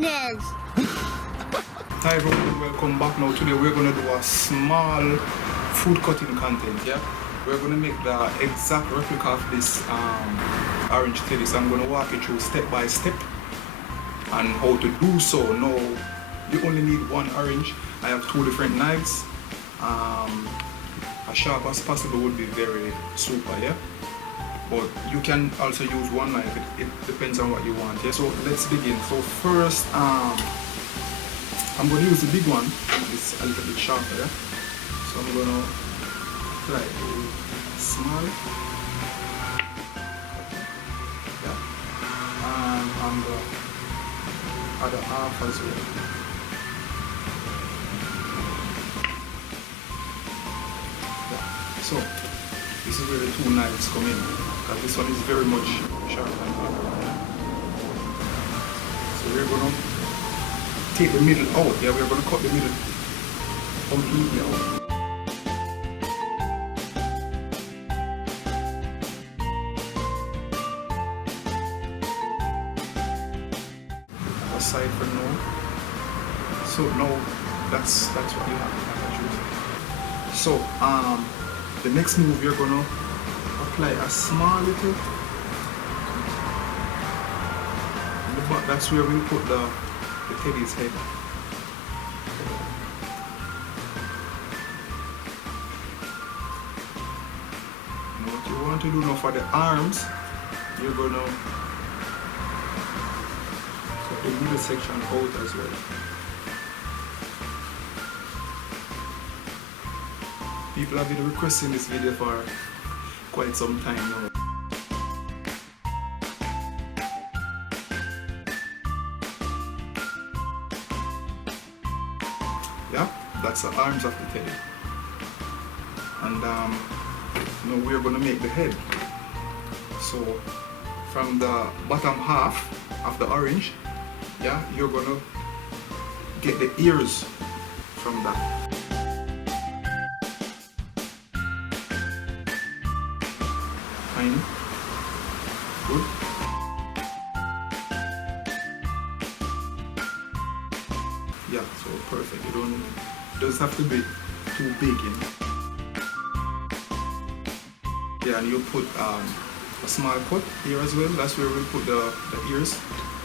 channel. Hi everyone, welcome back. Now today we're going to do a small food cutting content. Yeah, we're going to make the exact replica of this orange teddy. So I'm going to walk you through step by step and how to do so. Now you only need one orange. I have two different knives. As sharp as possible would be very super, yeah, but you can also use one knife. It depends on what you want. Yeah, so let's begin. So first I'm going to use the big one. It's a little bit sharper, yeah? So I'm going to apply the small, yeah, and on the other half as well. So this is where the two knives come in, because this one is very much sharp and hard. So we're going to take the middle out. Yeah, we're going to cut the middle completely out. Aside for now. So now that's what you have. So the next move, you're gonna apply a small little, but that's where we'll put the teddy's head. Now what you want to do now for the arms, you're gonna cut the middle section out as well. People have been requesting this video for quite some time now. Yeah, that's the arms of the teddy. And now we're going to make the head. So from the bottom half of the orange, yeah, you're going to get the ears from that. Fine. Good. Yeah, so perfect. It doesn't have to be too big, you know. Yeah, and you put a small cut here as well. That's where we'll put the ears.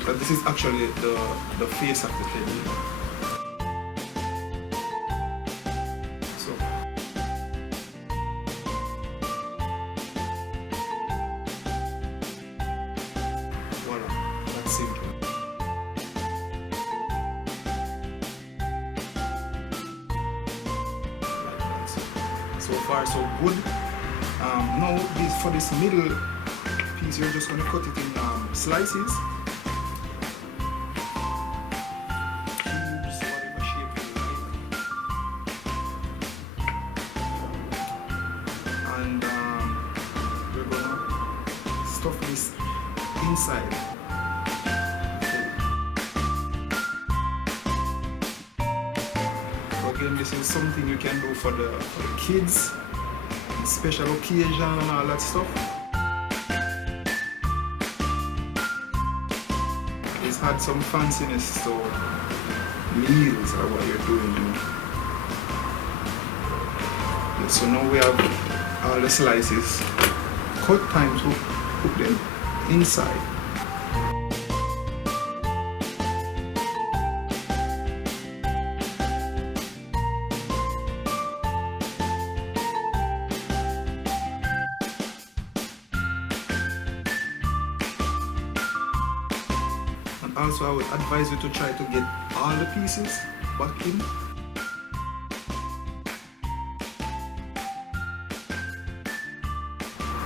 But this is actually the face of the teddy, you know. So voila, that's simple. So far so good. Now for this middle piece, you're just going to cut it in slices. Cubes, whatever shape you like. And we're going to stuff this inside. So again, this is something you can do for the kids, special occasion and all that stuff. It's had some fanciness to meals or what you're doing. Yeah, so now we have all the slices cut, time to put them inside. Also, I would advise you to try to get all the pieces back in.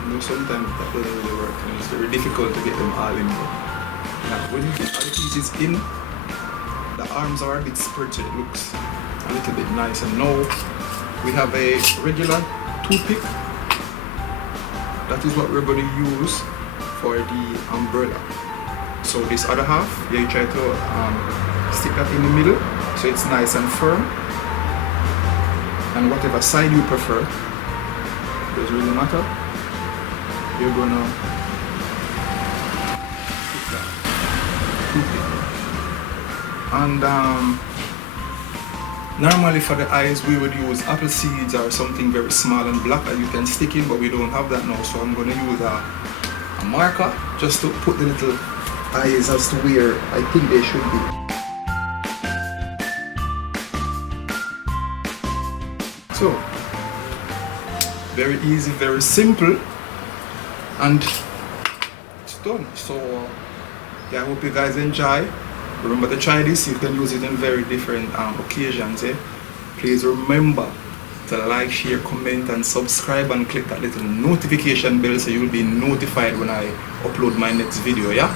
You know, sometimes that doesn't really work, and it's very difficult to get them all in. But when you get all the pieces in, the arms are a bit spread, so it looks a little bit nice. And now we have a regular toothpick. That is what we're going to use for the umbrella. So this other half, yeah, you try to stick that in the middle so it's nice and firm. And whatever side you prefer, doesn't really matter. You're gonna put that toothpick And normally for the eyes we would use apple seeds or something very small and black that you can stick in, but we don't have that now, so I'm going to use a marker just to put the little eyes as to where I think they should be. So very easy, very simple, and it's done. So yeah, I hope you guys enjoy. Remember to try this. You can use it in very different occasions. Please remember to like, share, comment and subscribe, and click that little notification bell so you'll be notified when I upload my next video. Yeah.